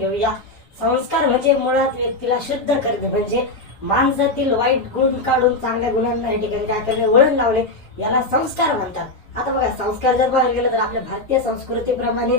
घेऊया. संस्कार म्हणजे मुळात व्यक्तीला शुद्ध करणे. म्हणजे माणसातील वाईट गुण काढून चांगल्या गुणांना या ठिकाणी काय करणे? वळण लावले याला संस्कार म्हणतात. आता बघा संस्कार जर बघायला गेलं तर आपल्या भारतीय संस्कृतीप्रमाणे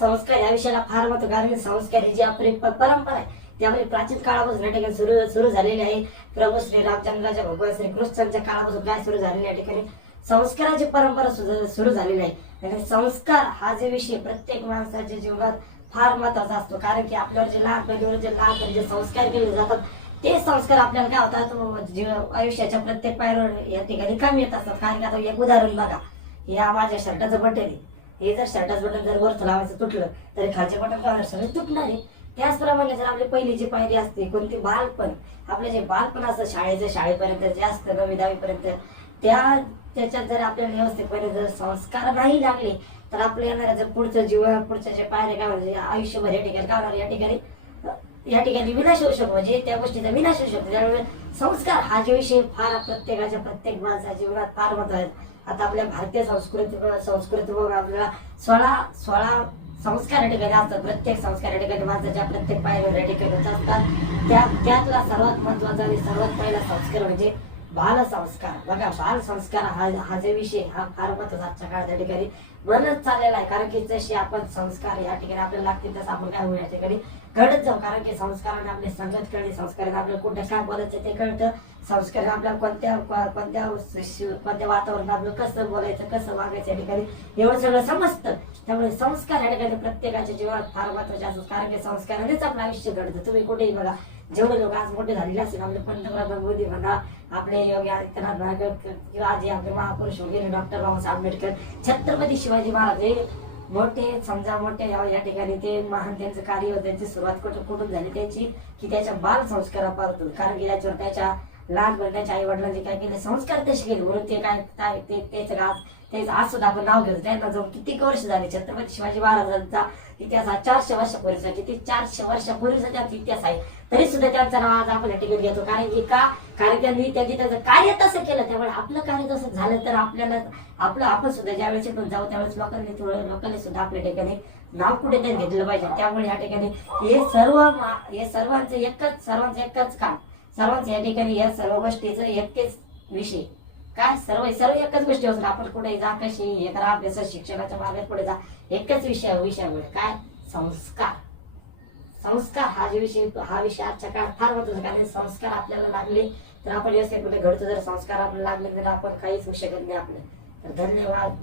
संस्कार या विषयाला फार महत्त्व कारण संस्कार ही जी आपली परंपरा आहे त्यामध्ये प्राचीन काळापासून या ठिकाणी सुरू सुरू झालेली आहे. प्रभू श्री रामचंद्राच्या भगवान श्री कृष्णांच्या काळापासून काय सुरू झालेली या ठिकाणी? संस्काराची परंपरा सुरू झालेली आहे. आणि संस्कार हा जे विषय प्रत्येक माणसाच्या जीवनात फार महत्त्वाचा असतो. कारण की आपल्यावर जे लहानपणीवर जे लहानपणी जे संस्कार केले जातात ते संस्कार आपल्याला काय होतात? आयुष्याच्या प्रत्येक पायऱ्यावर या ठिकाणी कमी येत असतात. कारण की आता एक उदाहरण बघा. या माझ्या शर्टाचं बटन आहे. हे जर शर्टाचं बटन जर वरचं लावायचं तुटलं तरी खालचे बटन काय सगळे तुटणार आहे. त्याचप्रमाणे जर आपली पहिली जी पायरी असते कोणती बालपण आपलं जे बालपण असतं शाळेचं शाळेपर्यंत जे असतं नवी दहावीपर्यंत त्या त्याच्यात जर आपल्याला व्यवस्थितपणे जर संस्कार नाही लागले तर आपल्या येणाऱ्या जर पुढचं जीवन पुढच्या जे पायऱ्या काय म्हणजे आयुष्यभर या ठिकाणी काय होणार या ठिकाणी या ठिकाणी विनाश होऊ शकतो. म्हणजे त्या गोष्टीचा विनाश होऊ शकतो. त्यामुळे संस्कार हा जो विषय फार प्रत्येकाच्या प्रत्येक माणसाच्या जीवनात फार महत्त्व आहे. आता आपल्या भारतीय संस्कृती संस्कृती बघून आपल्याला सोळा सोळा संस्कार या ठिकाणी असतात. प्रत्येक संस्कार या ठिकाणी माणसाच्या प्रत्येक पायऱ्यावर या ठिकाणी असतात. त्या त्यातला सर्वात महत्त्वाचा आणि सर्वात पहिला संस्कार म्हणजे बाल संस्कार बघा बाल संस्कार हा हा जे विषय हा फार महत्त्वाचा आजच्या काळात ठिकाणी बनत चाललेला आहे कारण की जसे आपण संस्कार या ठिकाणी आपल्याला लागतील तसं आपण काय होऊ या ठिकाणी घडत जाऊ कारण की संस्काराने आपले संगत कळली संस्काराने आपल्याला कुठे काय बोलायचं ते कळतं संस्कार आपल्याला कोणत्या कोणत्या कोणत्या वातावरणात आपलं कसं बोलायचं कसं वागायचं या ठिकाणी एवढं सगळं समजतं त्यामुळे संस्कार या ठिकाणी प्रत्येकाच्या जीवनात फार महत्त्वाचे असतात कारण की संस्कारानेच आपलं आयुष्य घडतं तुम्ही कुठेही बघा जेवढे लोक आज मोठे झालेले असतील आपले पंतप्रधान मोदी म्हणा आपले योगी आदित्यनाथ नागर आपले महापुरुष वगैरे डॉक्टर बाबासाहेब आंबेडकर छत्रपती शिवाजी महाराज. हे मोठे समजा मोठे या ठिकाणी ते महान त्यांचं कार्य होतं, त्यांची सुरुवात कुठून कुठून झाली त्याची? की त्याच्या बाल संस्कारापासून कारण की त्याच्यावर त्याच्या लहान त्याच्या आई वडिलांनी काय केले? संस्कार तसे केले. म्हणून ते काय काय ते त्याचं आज तेच आज सुद्धा आपण नाव घेतो. त्यांना जाऊन किती वर्ष झाले? छत्रपती शिवाजी महाराजांचा इतिहास हा चारशे वर्षापूर्वीचा किती चारशे वर्षापूर्वीचा त्याचा इतिहास आहे. तरी सुद्धा त्यांचा नाव आज आपण या ठिकाणी घेतो. कारण की का? कारण त्यांनी त्यांनी त्याचं कार्य तसं केलं. त्यामुळे आपलं कार्य तसं झालं तर आपल्याला आपलं आपण सुद्धा ज्यावेळेस पण जाऊ त्यावेळेस लोकांनी थोडं लोकांनी सुद्धा आपल्या ठिकाणी नाव कुठेतरी घेतलं पाहिजे. त्यामुळे या ठिकाणी हे सर्व मा- हे सर्वांचं एकच सर्वांचं एकच काम. सर्वांचं या ठिकाणी या सर्व गोष्टीचं एकच विषय. काय सर्व सर्व एकच गोष्टी असतात. आपण कुठे जा कशी हे करा अभ्यास शिक्षणाच्या मार्गात पुढे जा. एकच विषय विषयामुळे. काय? संस्कार. संस्कार हा जो विषय हा विषय आजच्या काळात फार महत्त्वाचा कारण संस्कार आपल्याला लागले तर आपण व्यवस्थित कुठे घडतो जर संस्कार आपल्याला लागले तर आपण काहीच होऊ शकत नाही आपलं. तर धन्यवाद.